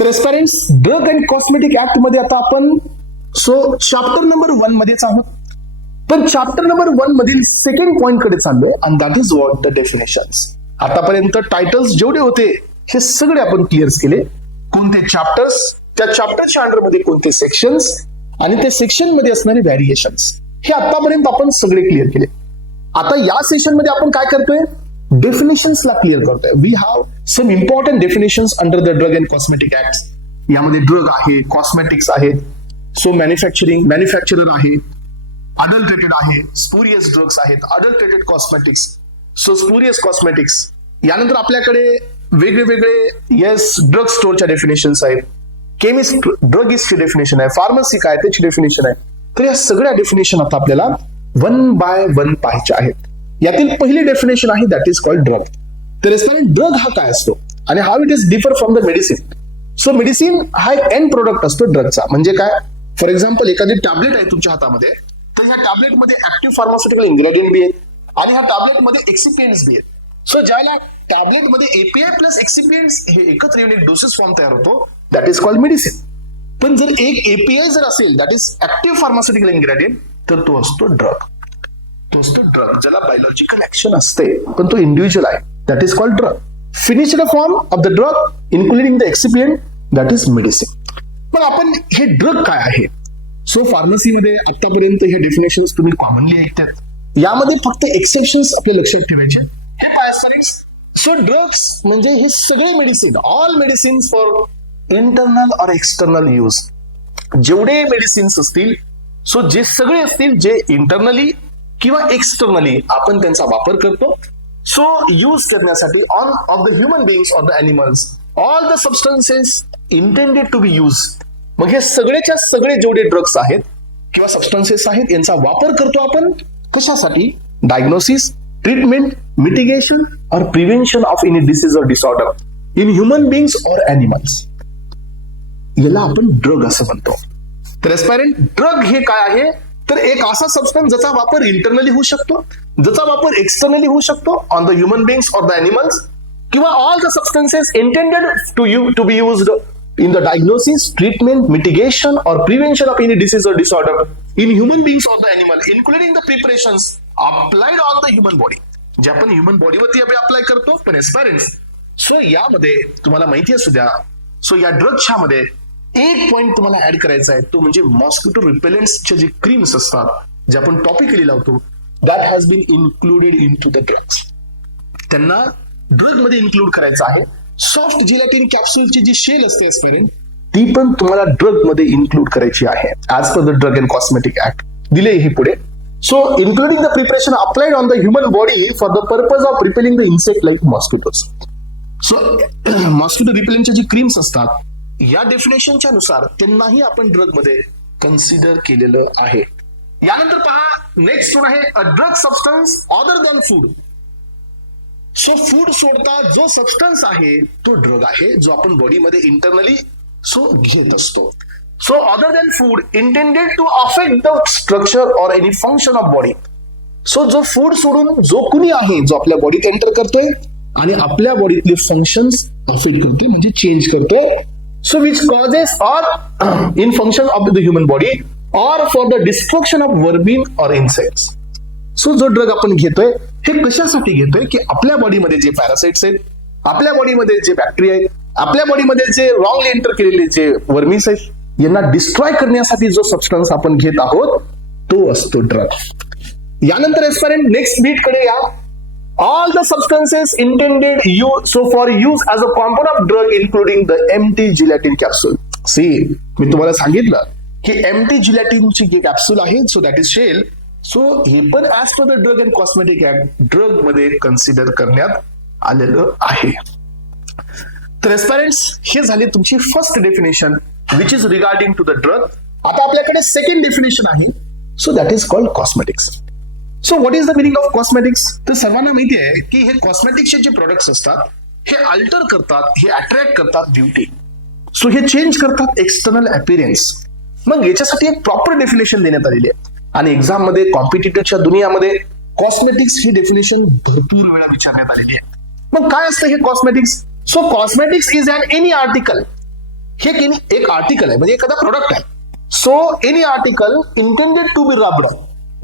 तर एस्पायरंट्स, drug and cosmetic act मध्ये आता आपण चॅप्टर नंबर 1 मध्येच आहोत. पण चॅप्टर नंबर 1 मधील सेकंड पॉइंट कडे चाललोय, and that is what the definitions. आतापर्यंत टायटल्स जेवढे होते हे सगळे आपण क्लिअर केले. कोणते चॅप्टर्स, त्या चॅप्टरच्या अंडरमध्ये कोणते सेक्शन्स आणि त्या सेक्शन मध्ये असणारे व्हॅरिएशन्स, हे आतापर्यंत आपण सगळे क्लिअर केले. आता या सेशन मध्ये आपण काय करतोय, डेफिनेशन्स ला क्लिअर करतोय. We have some important definitions under the drug and cosmetic act. यामध्ये ड्रग आहे, कॉस्मेटिक्स आहेत, मॅन्युफॅक्चरर आहे, अडल्ट्रेटेड आहे, स्पुरियस ड्रग्स आहेत, अडल्ट्रेटेड कॉस्मेटिक्स, स्पुरियस कॉस्मेटिक्स. यानंतर आपल्याकडे वेगळे वेगळे ड्रग स्टोअरच्या डेफिनेशन्स आहेत, केमिस्ट ड्रगिस्टची डेफिनेशन आहे, फार्मसी काय त्याची डेफिनेशन आहे. तर या सगळ्या डेफिनेशन आता आपल्याला 1 बाय 1 पाहायच्या आहेत. यातील पहिली डेफिनेशन आहे दॅट इज कॉल्ड ड्रग. तर ड्रग हा काय असतो आणि how it is differ from the medicine. So medicine हा एक एंड प्रोडक्ट असतो ड्रगचा. म्हणजे काय, फॉर एक्झाम्पल एखादी टॅबलेट आहे तुमच्या हातामध्ये, तर ह्या टॅबलेटमध्ये ऍक्टिव्ह फार्मास्युटिकल इन्ग्रेडियंट बी आहेत आणि ह्या टॅबलेटमध्ये एक्सिपियंट्स बी आहेत. सो ज्याला टॅबलेटमध्ये एपीआय प्लस एक्सिपियंट्स हे एकत्र येऊन एक डोसेस फॉर्म तयार होतो, दॅट इज कॉल्ड मेडिसिन. पण जर एक एपीआय जर असेल that is active pharmaceutical ingredient, तर तो असतो ड्रग. तो असतो ड्रग ज्याला बायोलॉजिकल ऍक्शन असते पण तो इंडिव्हिज्युअल आहे, that is called drug. Finished form of the drug including the excipient, that is medicine. पण आपण हे ड्रग काय आहे, सो फार्मसीमध्ये आतापर्यंत हे डेफिनेशन्स तुम्ही कॉमनली ऐकतात. यामध्ये फक्त एक्सेप्शन्स आपल्या लक्षात ठेवायचे. हे काय असतात, सो ड्रग्स म्हणजे हे सगळे medicine, all medicine for internal और एक्सटर्नल यूज. जेवढे मेडिसिन्स असतील, सो जे सगळे असतील जे इंटरनली किंवा एक्सटर्नली आपण त्यांचा वापर करतो, सो यूज करण्यासाठी on off the human beings or the animals, all the substances intended to be use. मग हे सगळेच्या सगळे जेवढे ड्रग्स आहेत किंवा सबस्टन्सेस आहेत यांचा वापर करतो आपण कशासाठी, डायग्नोसिस, ट्रीटमेंट, मिटिगेशन और प्रिव्हेन्शन ऑफ एनी डिसीज और डिसऑर्डर इन ह्युमन बिंग्स और एनिमल्स. याला आपण ड्रग असं म्हणतो. तर एस्पायरंट, ड्रग हे काय आहे, तर एक असा सबस्टन्स ज्याचा वापर इंटरनली होऊ शकतो, ज्याचा वापर एक्सटर्नली होऊ शकतो on the human beings or the animals, किंवा all the substances intended to be used in the diagnosis, treatment, mitigation or prevention of any disease or disorder in human beings or the animal, including the preparations applied on the human body. जे आपण human बॉडीवरती apply करतो. पण एस्पायरंट्स, so यामध्ये तुम्हाला माहिती असू द्या, so या ड्रगच्या मध्ये एक पॉइंट तुम्हाला ऍड करायचा आहे, तो म्हणजे मॉस्किटो रिपेलेंट्सचे जे क्रीम्स असतात, जे आपण टॉपिकली लावतो, that has been included into the drugs. त्यांना ड्रग मध्ये इन्क्लूड करायचं आहे. सॉफ्ट जिलेटिन कॅप्सूलची जी शेल असते एस्पायरंट, ती पण तुम्हाला ड्रग मध्ये इन्क्लूड करायची आहे as per the drug and cosmetic act. दिले हे पुढे. So including the preparation applied on the human body for the purpose of repelling the insect like mosquitoes. So mosquito रिपेलेंटचे जे क्रीम्स असतात, या डेफिनेशनच्या नुसार त्यांनाही आपण ड्रग मध्ये कन्सिडर केलेलं आहे. यानंतर पहा, नेक्स्ट वन आहे a drug substance other than food. So food सोडता जो सबस्टन्स आहे तो ड्रग आहे, जो आपण बॉडीमध्ये इंटरनली घेत असतो. So other than food intended to affect the structure और any function of body. So जो फूड सोडून जो कुणी आहे, जो आपल्या बॉडीत एंटर करतोय आणि आपल्या बॉडीतले फंक्शन्स अफेक्ट करतोय, म्हणजे चेंज करतोय. So which causes or in function of the human body और for the destruction of vermin और इन्सेक्ट्स. सो जो ड्रग आपण घेतोय हे कशासाठी घेतोय, की आपल्या बॉडीमध्ये जे पॅरासाइट्स आहेत, आपल्या बॉडीमध्ये जे बॅक्टेरिया आहेत, आपल्या बॉडीमध्ये जे रॉंगली एंटर केलेले जे वर्मिस आहेत, यांना डिस्ट्रॉय करण्यासाठी जो सबस्टन्स आपण घेत आहोत तो असतो ड्रग. यानंतर एस्पायरंट, नेक्स्ट बीट कडे या. All the substances intended so for use as a compound of drug including the empty gelatin capsule. See, मी तुम्हाला सांगितलं की एम्प्टी जिलेटिनची जी कॅप्सूल आहे, so that is shell. So हे पण as per the drug and cosmetic act drug मध्ये कन्सिडर करण्यात आलेलं आहे. तर एस्पायरंट्स, हे झाले तुमची first definition which is regarding to the drug. आता आपल्याकडे सेकंड डेफिनेशन आहे, so that is called cosmetics. So what is the meaning of cosmetics. तर सर्वांना माहिती आहे की हे कॉस्मेटिक्सचे जे प्रोडक्ट्स असतात हे अल्टर करतात, हे अट्रॅक्ट करतात ब्युटी. सो हे चेंज करतात एक्सटर्नल अपीअरन्स. मग याच्यासाठी एक प्रॉपर डेफिनेशन देण्यात आलेली आहे आणि एक्झाम मध्ये कॉम्पिटिटिव्हच्या दुनियामध्ये कॉस्मेटिक्स ही डेफिनेशन भरपूर वेळा विचारण्यात आलेली आहे. मग काय असतं हे cosmetics. So cosmetics is an any article. हे एक आर्टिकल आहे, म्हणजे एखादा प्रोडक्ट आहे. So any article intended to be rubbed,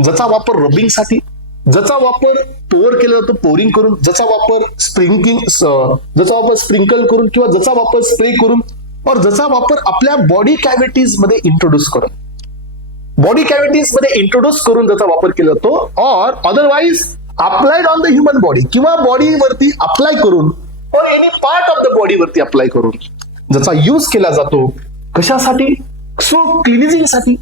ज्याचा वापर रबिंगसाठी, ज्याचा वापर पोअर केला जातो पोरिंग करून, ज्याचा वापर स्प्रिंकल करून, किंवा ज्याचा वापर स्प्रे करून, और ज्याचा वापर आपल्या बॉडी कॅव्हिटीज मध्ये इंट्रोड्यूस करून, ज्याचा वापर केला जातो, और otherwise applied on the human body, किंवा बॉडीवरती अप्लाय करून, और एनी पार्ट ऑफ द बॉडीवरती अप्लाय करून ज्याचा यूज केला जातो. कशासाठी? सो क्लिनिजिंग साठी,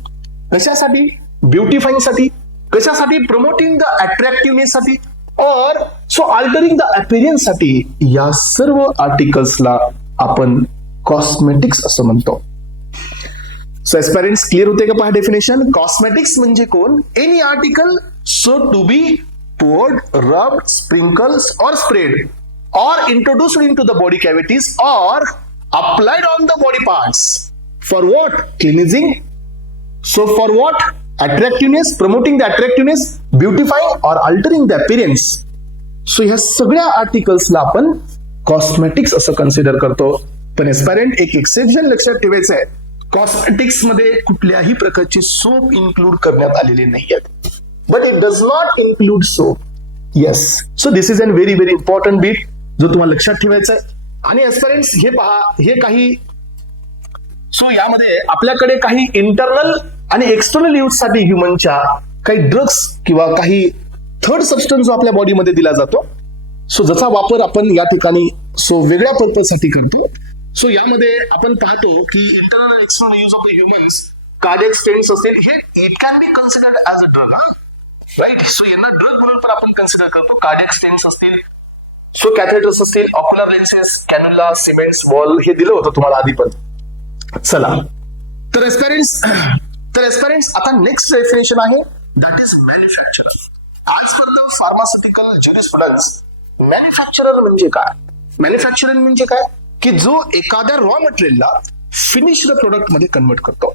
कशासाठी? ब्युटिफाईंग साठी, कशासाठी? प्रमोटिंग द अट्रॅक्टिव्हनेस साठी, और सो अल्टरिंग द अपीरियन्स साठी. या सर्व आर्टिकल्सला आपण कॉस्मेटिक्स असं म्हणतो. सो एस्पेरेंट्स क्लिअर होते का? पहा डेफिनेशन. कॉस्मेटिक्स म्हणजे कोण? Any article so to be poured, rubbed, sprinkles or sprayed or introduced into the body cavities or applied on the body parts. For what? Cleansing. So for what? Attractiveness, promoting the attractiveness, beautifying or altering the appearance. So ह्या सगळ्या आर्टिकल्सला आपण cosmetics असं consider करतो. पण एस्पायरंट एक exception लक्षात ठेवायचं आहे, कॉस्मेटिक्स मध्ये कुठल्याही प्रकारची सोप इन्क्लूड करण्यात आलेली नाही आहेत. But it does not include soap. Yes. So this is a very very important bit जो तुम्हाला लक्षात ठेवायचा आहे. आणि एस्पिरंट्स हे पहा, हे काही सो यामध्ये आपल्याकडे काही इंटरनल आणि एक्सटर्नल यूज साठी ह्युमनच्या काही ड्रग्स किंवा काही थर्ड सबस्टन्स जो आपल्या बॉडीमध्ये दिला जातो, सो ज्याचा वापर आपण या ठिकाणी सो वेगळ्या पर्पज साठी करतो. सो यामध्ये आपण पाहतो की इंटरनल आणि external use of the humans, cardiac stents असतील, हे it can be considered as a drug. Right. So यांना ड्रग म्हणून पण आपण कन्सिडर करतो. कार्डियक स्टेंट्स असतील, सो कॅथेटर्स असतील, ocular lenses, cannula, cements, ball, हे दिलं होतं तुम्हाला आधी पण. चला तर एस्पिरंट्स आता नेक्स्ट डेफिनेशन आहे, दॅट इज मॅन्युफॅक्चरर. आज पर द फार्मास्युटिकल ज्युरिस्प्रुडन्स, मॅन्युफॅक्चरर म्हणजे काय? मॅन्युफॅक्चरिंग म्हणजे काय? की जो एखाद्या रॉ मटेरियलला फिनिश्ड प्रोडक्ट मध्ये कन्वर्ट करतो.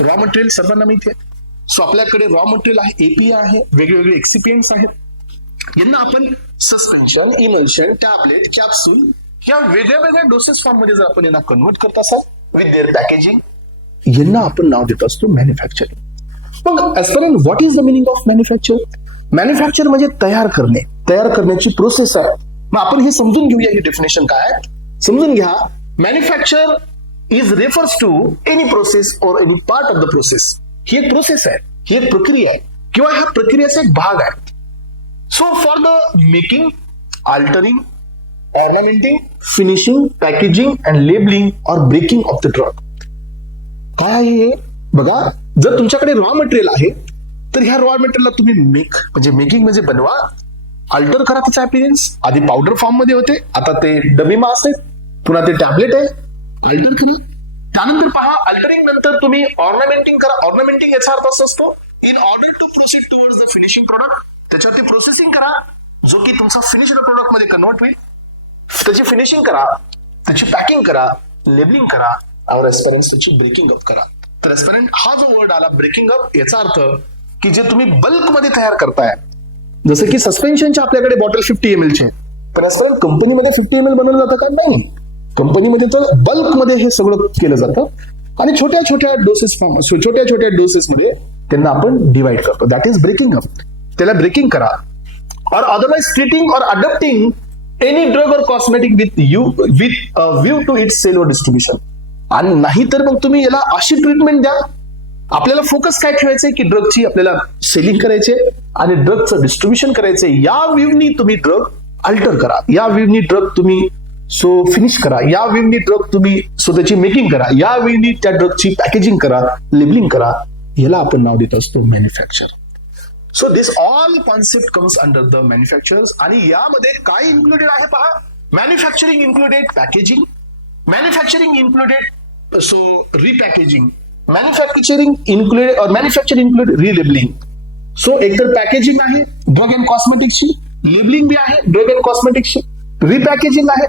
रॉ मटेरियल सर्वांना माहिती आहे. सो आपल्याकडे रॉ मटेरियल आहे, एपीआय आहे, वेगवेगळे एक्सिपियंट्स आहेत. यांना आपण सस्पेन्शन, इमल्शन, टॅबलेट, कॅप्सूल या वेगळ्या वेगळ्या डोसेस फॉर्म मध्ये जर आपण यांना कन्वर्ट करत असाल विथ देअर पॅकेजिंग, यांना आपण नाव देत असतो मॅन्युफॅक्चरिंग. मग aspirant, what is the meaning of manufacture? Manufacture म्हणजे तयार करणे, तयार करण्याची प्रोसेस आहे. मग आपण हे समजून घेऊया, ही डेफिनेशन काय आहे समजून घ्या. Manufacture is refers to any process or any part of the process. ही एक प्रोसेस आहे, ही एक प्रक्रिया आहे, किंवा ह्या प्रक्रियेचा एक भाग आहे. So for the making, altering, ornamenting, finishing, packaging and labelling or breaking of the drug. काय आहे बघा, जर तुमच्याकडे रॉ मटेरियल आहे तर ह्या रॉ मटेरियलला तुम्ही मेकिंग म्हणजे बनवा, अल्टर करा त्याचा अपीरियन्स. आधी पावडर फॉर्म मध्ये होते, आता ते डबी मास आहे, पुन्हा ते टॅबलेट आहे, अल्टर करा. त्यानंतर पहा, अल्टरिंग नंतर तुम्ही ऑर्नामेंटिंग करा. ऑर्नामेंटिंग याचा अर्थ असा असतो, in order to proceed towards the finishing product, त्याच्यावरती प्रोसेसिंग करा जो की तुमचा फिनिश्ड प्रोडक्ट मध्ये कन्वर्ट होईल. त्याची फिनिशिंग करा, त्याची पॅकिंग करा, लेबलिंग करा, और एस्पिरंट त्याची ब्रेकिंग अप करा. तर एस्पिरंट हा जो वर्ड आला ब्रेकिंग अप, याचा अर्थ की जे तुम्ही बल्क मध्ये तयार करताय, जसं की सस्पेन्शनच्या आपल्याकडे बॉटल 50 ml चे, तर एस्पिरंट कंपनीमध्ये 50 ml बनवलं जातं का? नाही, कंपनीमध्ये तर बल्क मध्ये हे सगळं केलं जातं आणि छोट्या छोट्या डोसेस मध्ये त्यांना आपण डिवाइड करतो. That is breaking up. त्याला ब्रेकिंग करा. Or otherwise treating or adopting any drug or cosmetic with view to its sale or distribution. आणि नाही तर मग तुम्ही याला अशी ट्रीटमेंट द्या. आपल्याला फोकस काय ठेवायचंय की ड्रगची आपल्याला सेलिंग करायचे आणि ड्रगचं डिस्ट्रीब्युशन करायचे. या व्ह्यूनी तुम्ही ड्रग अल्टर करा, या व्ह्यूनी ड्रग तुम्ही सो फिनिश करा, या व्ह्यूनी ड्रग तुम्ही सो त्याची मेकिंग करा, या व्ह्यूनी त्या ड्रगची पॅकेजिंग करा, लेबलिंग करा. याला आपण नाव देत असतो manufacture. So this all concept comes under the manufacturers. आणि यामध्ये काय इन्क्लुडेड आहे पहा, manufacturing included packaging, manufacturing included so repackaging, manufacturing included relabelling. So एकतर पॅकेजिंग आहे ड्रग अँड कॉस्मेटिक्सची, लेबलिंग बी आहे ड्रग अँड कॉस्मेटिक्सची, रिपॅकेजिंग आहे,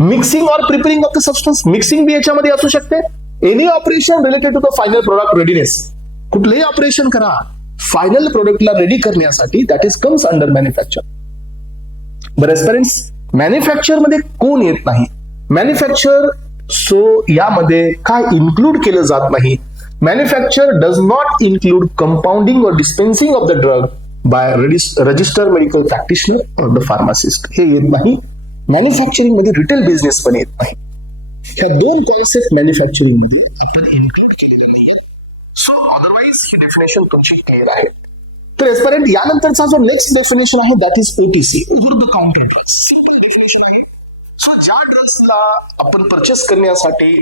mixing or preparing of the substance, mixing बी याच्यामध्ये असू शकते. Any operation related to the final product readiness, कुठलेही ऑपरेशन करा फायनल प्रोडक्टला रेडी करण्यासाठी, that is comes under manufacture. बरं एस्पिरंट्स, मॅन्युफॅक्चर मध्ये कोण येत नाही? मॅन्युफॅक्चर सो यामध्ये काय इन्क्लूड केलं जात नाही. Manufacture does not include compounding or dispensing of the drug by registered medical practitioner or the pharmacist. हे येत नाही. मॅन्युफॅक्चरिंग मध्ये रिटेल बिझनेस पण येत नाही. ह्या दोन कॉन्सेप्ट मॅन्युफॅक्चरिंग मध्ये आपण इन्क्लूड केलेले नाही. सो अदरवाईज ही डेफिनेशन तुमची क्लिअर आहे. तर एस्परंट यानंतरचा जो नेक्स्ट डेफिनेशन आहे that is OTC, over the counter drugs. Simple definition आहे. सो ज्या ड्रग्सला आपण परचेस करण्यासाठी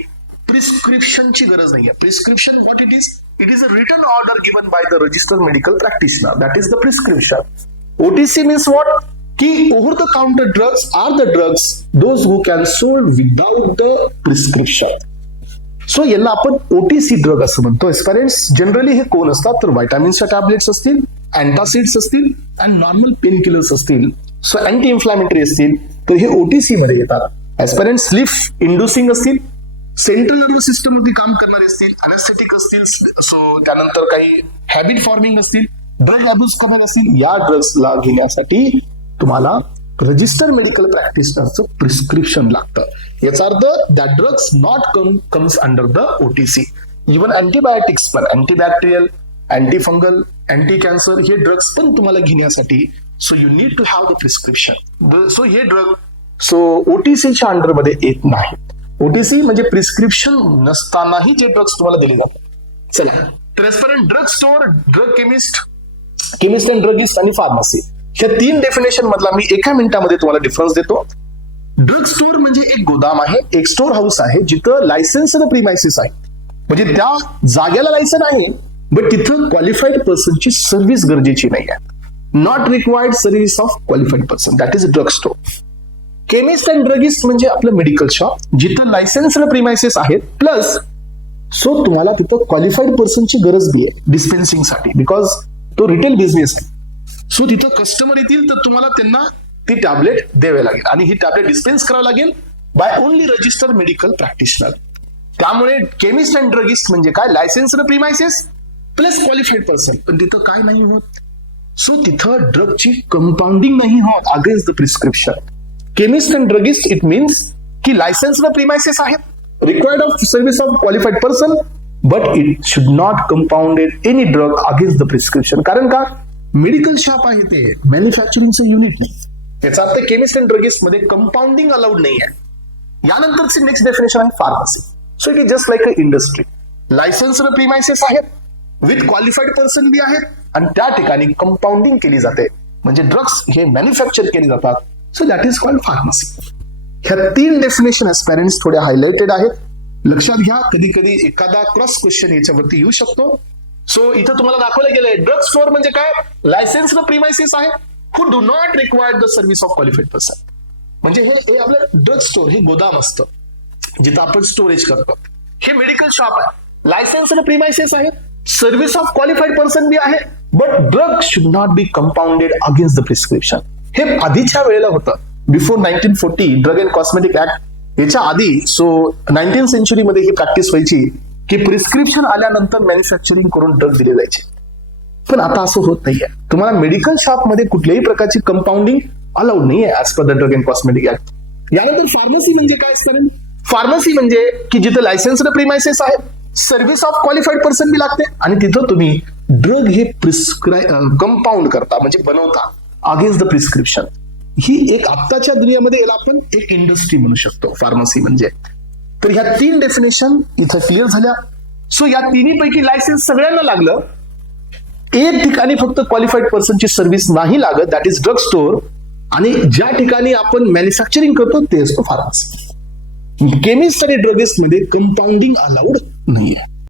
प्रिस्क्रिप्शनची गरज नाहीये. Prescription what it is? It is a written order given by the registered medical practitioner. That is the prescription. OTC means what? की over the counter drugs are the drugs those who can sold without the prescription. So यांना आपण OTC drug असं म्हणतो. एस्परंट्स generally हे कोण असतात? तर व्हायटामिन्सच्या tablets असतील, अँटासिड्स असतील आणि नॉर्मल पेन किलर्स असतील, सो अँटी इन्फ्लॅमेटरी असतील, तर हे ओटीसी मध्ये येतात. एस्परंट स्लीप इंड्युसिंग असतील, सेंट्रल नर्वस सिस्टम मध्ये काम करणारे असतील, अनेस्थेटिक असतील, सो त्यानंतर काही हॅबिट फॉर्मिंग असतील, ड्रग अब्यूज करणारे असतील. या ड्रग्सला घेण्यासाठी तुम्हाला रजिस्टर्ड मेडिकल प्रॅक्टिशनरचं प्रिस्क्रिप्शन लागतं. याचा अर्थ that drugs not comes under the OTC. Even antibiotics पण, अँटीबॅक्टेरियल, अँटीफंगल, अँटी कॅन्सर हे ड्रग्स पण तुम्हाला घेण्यासाठी so you need to have the prescription. So हे ड्रग सो ओटीसीच्या अंडरमध्ये येत नाहीत. ओटीसी म्हणजे प्रिस्क्रिप्शन नसतानाही जे ड्रग्स तुम्हाला दिले जातात. चला, transparent drug store, drug chemist and druggist आणि फार्मसी, ह्या तीन डेफिनेशन मधला मी एका मिनिटामध्ये तुम्हाला डिफरन्स देतो. ड्रग स्टोअर म्हणजे एक गोदाम आहे, एक स्टोअर हाऊस आहे जिथं लायसन्स प्रिमायसिस आहे. म्हणजे त्या जागेला लायसन आहे, बट तिथं क्वालिफाईड पर्सनची सर्व्हिस गरजेची नाही आहे. Not required service of qualified person, that is drug store. Chemist and druggist म्हणजे आपलं मेडिकल शॉप जिथं लायसन्स प्रिमायसिस आहेत, प्लस सो तुम्हाला तिथं क्वालिफाईड पर्सनची गरज बी आहे डिस्पेन्सिंग साठी, बिकॉज तो रिटेल बिझनेस आहे. सो तिथं कस्टमर येतील तर तुम्हाला त्यांना ती टॅबलेट द्यावी लागेल आणि ही टॅबलेट डिस्पेन्स करावी लागेल by only registered medical practitioner. त्यामुळे केमिस्ट अँड ड्रगिस्ट म्हणजे काय? Licence premises plus qualified person. पण तिथं काय नाही होत? सो तिथं ड्रगची कंपाऊंडिंग नाही होत against the prescription. Chemist and druggist it means की लायसन्स प्रिमायसिस आहेत, required of service of qualified person, but it should not compounded any drug against the prescription. कारण का? मेडिकल शॉप आहे, ते मॅन्युफॅक्चरिंगचं युनिट नाही. याचा अर्थ केमिस्ट अँड ड्रगिस्ट मध्ये कंपाऊंडिंग अलाउड नाही आहे. यानंतरची नेक्स्ट डेफिनेशन आहे pharmacy. So it is just like a industry. Licence premises आहेत, विथ क्वालिफाईड पर्सन बी आहेत, आणि त्या ठिकाणी कंपाऊंडिंग केली जाते, म्हणजे ड्रग्स हे मॅन्युफॅक्चर केले जातात. So that is called pharmacy. ह्या तीन डेफिनेशन एस्पेरेंट्स थोड्या हायलाइटेड आहेत. लक्षात घ्या, कधी कधी एखादा क्रॉस क्वेश्चन याच्यावरती येऊ शकतो. सो इथं तुम्हाला दाखवलं गेलंय ड्रग स्टोअर म्हणजे काय? लायसन्स प्रिमायसिस आहे, who do not required the service of qualified person. म्हणजे हे आपलं ड्रग स्टोअर हे गोदाम असतं जिथं आपण स्टोरेज करतो. हे मेडिकल शॉप आहे, लायसन्स प्रिमायसिस आहे, सर्व्हिस ऑफ क्वालिफाईड पर्सन बी आहे, but drug should not be compounded against the prescription. हे आधीच्या वेळेला होतं, before 1940 drug and cosmetic act याच्या आधी. सो 19th सेंचुरीमध्ये ही प्रॅक्टिस व्हायची की प्रिस्क्रिप्शन आल्यानंतर मॅन्युफॅक्चरिंग करून ड्रग दिले जायचे. पण आता असं होत नाहीये. तुम्हाला मेडिकल शॉपमध्ये कुठल्याही प्रकारची कंपाऊंडिंग अलाउड नाहीये as per the drug and cosmetic act. यानंतर फार्मसी म्हणजे काय असतं? फार्मसी म्हणजे की जिथं लायसन्स प्रिमायसिस आहे, सर्व्हिस ऑफ क्वालिफाईड पर्सन बी लागते, आणि तिथं तुम्ही ड्रग हे कंपाऊंड करता म्हणजे बनवता अगेन्स्ट द प्रिस्क्रिप्शन. ही एक आत्ताच्या दुनियामध्ये याला आपण एक इंडस्ट्री म्हणू शकतो फार्मसी म्हणजे. तर ह्या तीन डेफिनेशन इथं क्लिअर झाल्या. सो या तिन्ही पैकी लायसन्स सगळ्यांना लागलं, एक ठिकाणी फक्त क्वालिफाईड पर्सनची सर्व्हिस नाही लागत, दॅट इज ड्रग स्टोअर, आणि ज्या ठिकाणी आपण मॅन्युफॅक्चरिंग करतो ते असतो फार्मसी. केमिस्ट आणि ड्रगिस्ट मध्ये कंपाऊंडिंग अलाउड नाहीये.